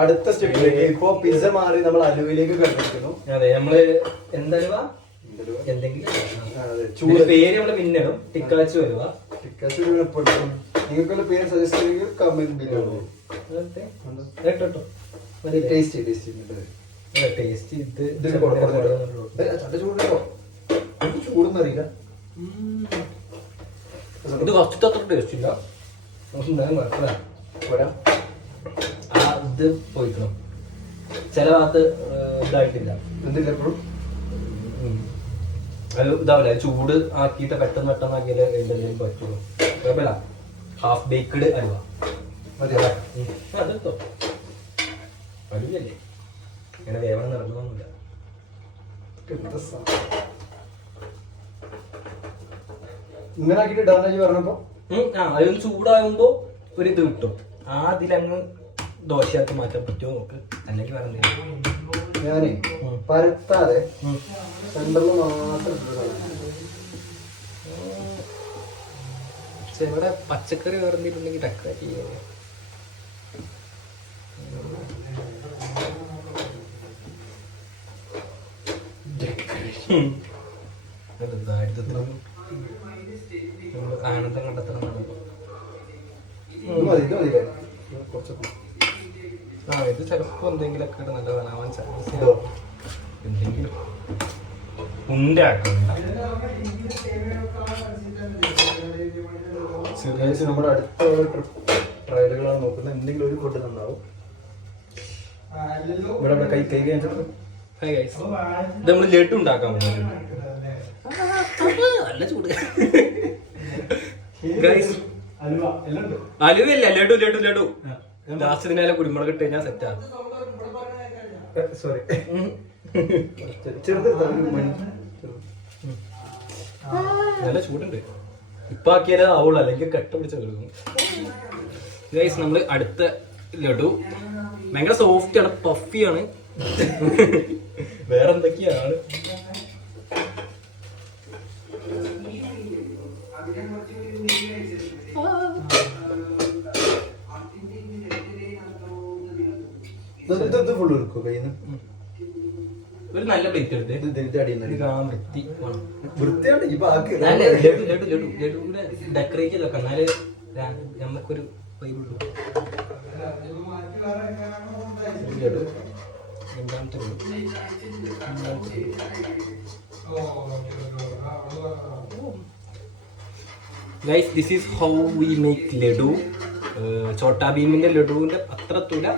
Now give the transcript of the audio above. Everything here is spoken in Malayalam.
അടുത്ത സ്റ്റെപ്പിലേക്ക് ഇപ്പൊ പിസ്സ മാറി നമ്മൾ അലുവയിലേക്ക് കണ്ടിരിക്കുന്നു. അതെ, നമ്മള് എന്തലുവ എന്തെങ്കിലും പേര് നമ്മള് പിന്നിടും. ടിക്കാച്ചു അലുവ. നിങ്ങൾക്ക് പേര് സജസ്റ്റ് ചെയ്തെങ്കിൽ കമന്റ് ചൂടൊന്നും ഇത് കുറച്ചിട്ട് അത്ര ടേസ്റ്റ് ഇല്ല. ഇത് പോയിക്കണം, ചില ഭാഗത്ത് ഇതായിട്ടില്ല. അത് ഇതാവില്ല, ചൂട് ആക്കിയിട്ട് പെട്ടെന്ന് ആക്കിയാലേ എന്തെങ്കിലും പറ്റുള്ളൂ. കുഴപ്പമില്ല. ഹാഫ് ബേക്ക്ഡ് അലുവ അതെടുത്തോ. അലുവല്ലേ, ഇങ്ങനെ വേവണം നടന്നൊന്നുമില്ല. ഇങ്ങനെ ആക്കിയിട്ട് ഡാമേജ് പറഞ്ഞപ്പോ അതൊന്ന് ചൂടാകുമ്പോ ഒരു ഇത് കിട്ടും. അതിലങ്ങ് ദോശയാക്കി മാറ്റാൻ പറ്റുമോ നോക്ക്, അല്ലെങ്കിൽ പറഞ്ഞ ഞാനേ പരത്താതെ സെന്ററിൽ മാത്രം ഇവിടെ പച്ചക്കറി വേറെന്തിട്ടുണ്ടെങ്കിൽ ഡെക്കറേറ്റ് ചെയ്യാം. ആനന്ദം കണ്ടെത്തണം. ഇത് ചിലപ്പോ എന്തെങ്കിലുമൊക്കെ നല്ലതാവാൻ ചാൻസ്. എന്തെങ്കിലും ഉണ്ട നമ്മുടെ അടുത്ത ട്രയലുകളാണ് നോക്കുന്നത്. എന്തെങ്കിലും ഒരു ഫുഡ് നന്നാവും. ഇവിടെ കൈ കൈ ഇത് നമ്മൾ ലഡു ഉണ്ടാക്കാൻ പോകുന്നത്. നല്ല ചൂട് അലുവല്ല, ലഡു ലഡു ലഡു. ലാസ്റ്റ് ദിനാലെ കുരുമുളക് ഇട്ട് കഴിഞ്ഞാൽ സെറ്റാ. സോറി, നല്ല ചൂടുണ്ട്. ഇപ്പൊ ആക്കിയാലേ ആവുള്ളൂ, അല്ലെങ്കിൽ കട്ട പിടിച്ച് കൊടുക്കും. ഗൈസ്, നമ്മള് അടുത്ത ലഡു ഭയങ്കര സോഫ്റ്റ് ആണ്, പഫിയാണ്. വേറെ എന്തൊക്കെയാണ്. ഒരു നല്ല പ്ലേറ്റ് എടുത്ത് ഡെക്കറേറ്റ് ചെയ്തൊക്കെ എന്നാല് നമുക്കൊരു വൈബുള്ളൂ. Guys, this is how we make laddu. ചോട്ടാ ഭീമിന്റെ ലഡുവിന്റെ അത്ര തുല